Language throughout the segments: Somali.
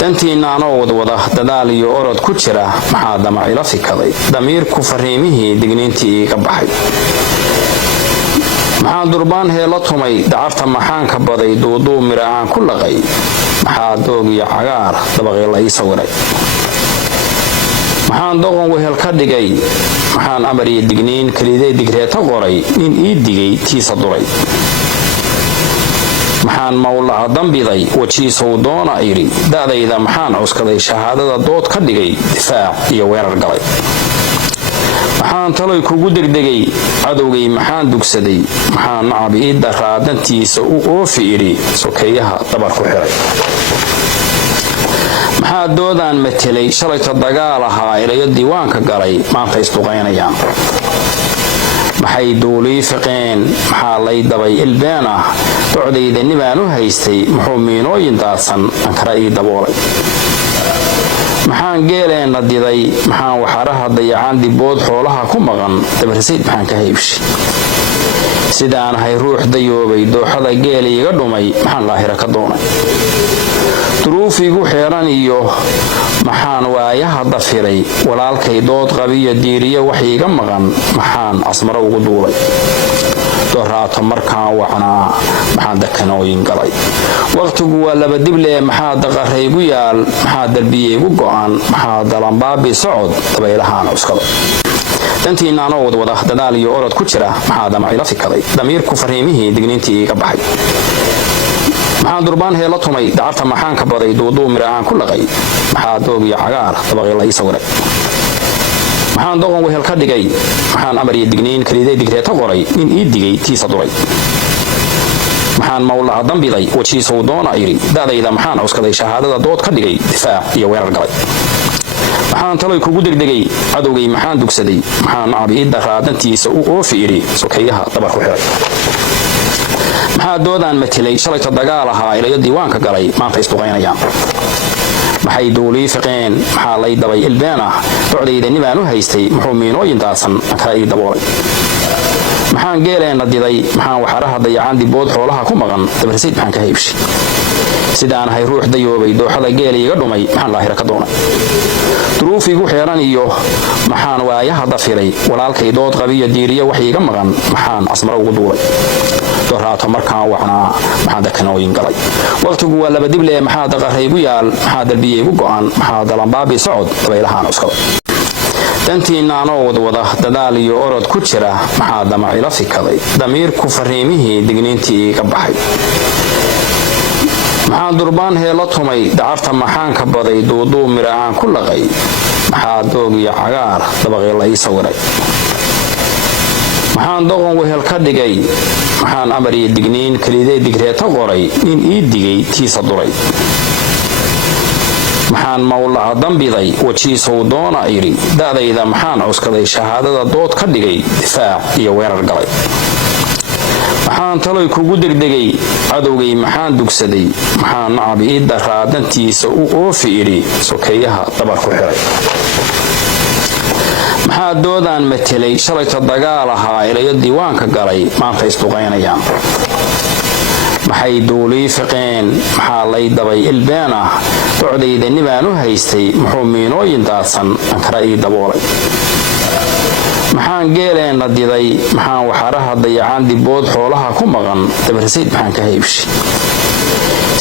dantiina anoo wada dadaal iyo orod ku jira maxaa damacila fikaday damiirku fariimihii digniintii iga baxay maxaa durbaan heelo tumay dacarta maxaanka baday duuduu mira aan ku laqay maxaa doog iyo cagaar dabaqii la ii sawiray maxaan doqon wehel ka dhigay maxaan amar iyo digniin keliday digreeta qoray nin ii digay tiisa duray maxaan mawlaca dambiday wajiisuu doona idhi da'dayda maxaan cuskaday shahaadada dood ka dhigay difaac iyo weerar galay maxaan taloy kugu degdegay cadowgay maxaan dugsaday maxaan nacab ii daraa dantiisa u oofi idhi sokeeyaha dabar ku xiray maxaa doodaan matelay shalayta dagaal ahaa ilayo diiwaanka galay maanta isduqaynayaan maxay duulii fiqeen maxaa lay dabay ilbeen ah docdayda nibaan u haystay muxuu miinooyin daadsan ankara ii daboolay maxaan geeleenna diday maxaan waxaraha dayacaan dibood xoolaha ku maqan dabarsayd maxaan ka haybshay sidaan ahay ruux dayoobay dooxada geel iiga dhumay maxaan laahira ka doonay duruufiigu xeeran iyo maxaan waayaha dafiray walaalkay dood qabiyo diiriyo wax iiga maqan maxaan asmaro ugu duulay doraato markaan wacnaa maxaan dakanooyin galay waqtigu waa laba dible maxaa daqaraygu yaal maxaa darbiyeygu go'an maxaa dalanbaabi socod dabaylahaan cuskada dantiina anoo wada dadaal iyo orod ku jira maxaa damacila fikaday damiirku fariimihii digniintii iga baxay maxaan durbaan heelo tumay dacarta maxaanka baday duuduu mira aan ku laqay maxaa doog iyo cagaar dabaqii la ii sawiray maxaan doqon wehel ka dhigay maxaan amar iyo digniin keliday digreeta qoray nin ii digay tiisa duray maxaan mawlaca dambiday wajiisuu doona idhi da'dayda maxaan cuskaday shahaadada dood ka dhigay difaac iyo weerar galay maxaan taloy kugu degdegay cadowgay maxaan dugsaday maxaan nacab ii daraa dantiisa u oofi idhi sokeeyaha dabar ku xiray maxaa doodaan matelay shalayta dagaal ahaa ilayo diiwaanka galay maanta isduqaynayaan maxay duulii fiqeen maxaa lay dabay ilbeen ah docdayda nibaan u haystay muxuu miinooyin daadsan ankara ii daboolay maxaan geeleenna diday maxaan waxaraha dayacaan dibood xoolaha ku maqan dabarsayd maxaan ka haybshay sidaan ahay ruux dayoobay dooxada geel iiga dhumay maxaan laahira ka doonay duruufiigu xeeran iyo maxaan waayaha dafiray walaalkay dood qabiyo diiriyo wax iiga maqan maxaan asmaro ugu duulay doraato markaan wacnaa maxaan dakanooyin galay waqtigu waa laba dible maxaa daqaraygu yaal maxaa darbiyeygu go'an maxaa dalanbaabi socod dabaylahaan cuskada dantiina anoo wada dadaal iyo orod ku jira maxaa damacila fikaday damiirku fariimihii digniintii iga baxay maxaan durbaan heelo tumay dacarta maxaanka baday duuduu mira aan ku laqay maxaa doog iyo cagaar dabaqii la ii sawiray maxaan doqon wehel ka dhigay maxaan amar iyo digniin keliday digreeta qoray nin ii digay tiisa duray maxaan mawlaca dambiday wajiisuu doona idhi da'dayda maxaan cuskaday shahaadada dood ka dhigay difaac iyo weerar galay maxaan taloy kugu degdegay cadowgay maxaan dugsaday maxaan nacab ii daraa dantiisa u oofi idhi sokeeyaha dabar ku xiray maxaa doodaan matelay shalayta dagaal ahaa ilayo diiwaanka galay maanta isduqaynayaan maxay duulii fiqeen maxaa lay dabay ilbeen ah docdayda nibaan u haystay muxuu miinooyin daadsan ankara ii daboolay maxaan geeleenna diday maxaan waxaraha dayacaan dibood xoolaha ku maqan dabarsayd maxaan ka haybshay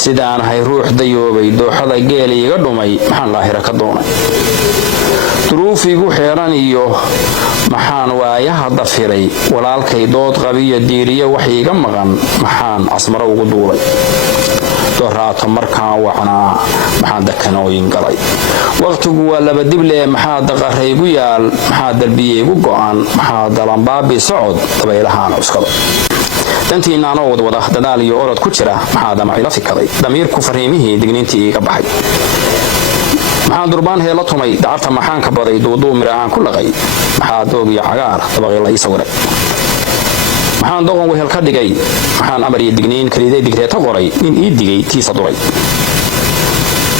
sidaan ahay ruux dayoobay dooxada geel iiga dhumay maxaan laahira ka doonay duruufiigu xeeran iyo maxaan waayaha dafiray walaalkay dood qabiyo diiriyo wax iiga maqan maxaan asmaro ugu duulay doraato markaan wacnaa maxaan dakanooyin galay waqtigu waa laba dible maxaa daqaraygu yaal maxaa darbiyeygu go'an maxaa dalanbaabi socod dabaylahaan cuskada dantiina anoo wada dadaal iyo orod ku jira maxaa damacila fikaday damiirku fariimihii digniintii iga baxay maxaan durbaan heelo tumay dacarta maxaanka baday duuduu mira aan ku laqay maxaa doog iyo cagaar dabaqii la ii sawiray maxaan doqon wehel ka dhigay maxaan amar iyo digniin keliday digreeta qoray nin ii digay tiisa duray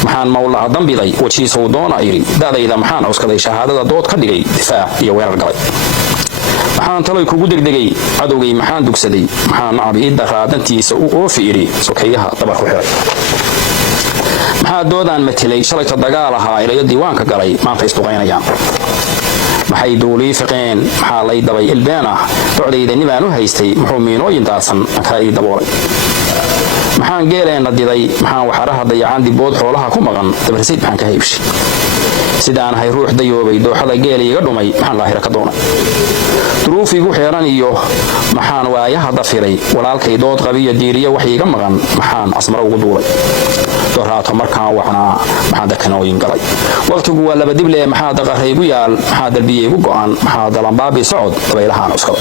maxaan mawlaca dambiday wajiisuu doona idhi da'dayda maxaan cuskaday shahaadada dood ka dhigay difaac iyo weerar galay maxaan taloy kugu degdegay cadowgay maxaan dugsaday maxaan nacab ii daraa dantiisa u oofi idhi sokeeyaha dabar ku xiray maxaa doodaan matilay shalayta dagaal ahaa ilayo diiwaanka galay maanta isduqaynayaan maxay duulii fiqeen maxaa lay dabay ilbeen ah docdayda nibaan u haystay muxuu miinooyin daadsan ankaa ii daboolay maxaan geeleenna diday maxaan waxaraha dayacaan dibood xoolaha ku maqan dabarsayd maxaan ka haybshay sidaan ahay ruux dayoobay dooxada geela iga dhumay maxaan laahira ka doonay duruuf igu xeeran iyo maxaan waayaha dafiray walaalkay dood qabiyo diiriya wax iiga maqan maxaan asmaro ugu duulay doraato markaan wacnaa maxaan dakanooyin galay waqtigu waa laba dible maxaa daqaraygu yaal maxaa dalbiye igu go'an maxaa dalanbaabi socod dabaylahaan cuskada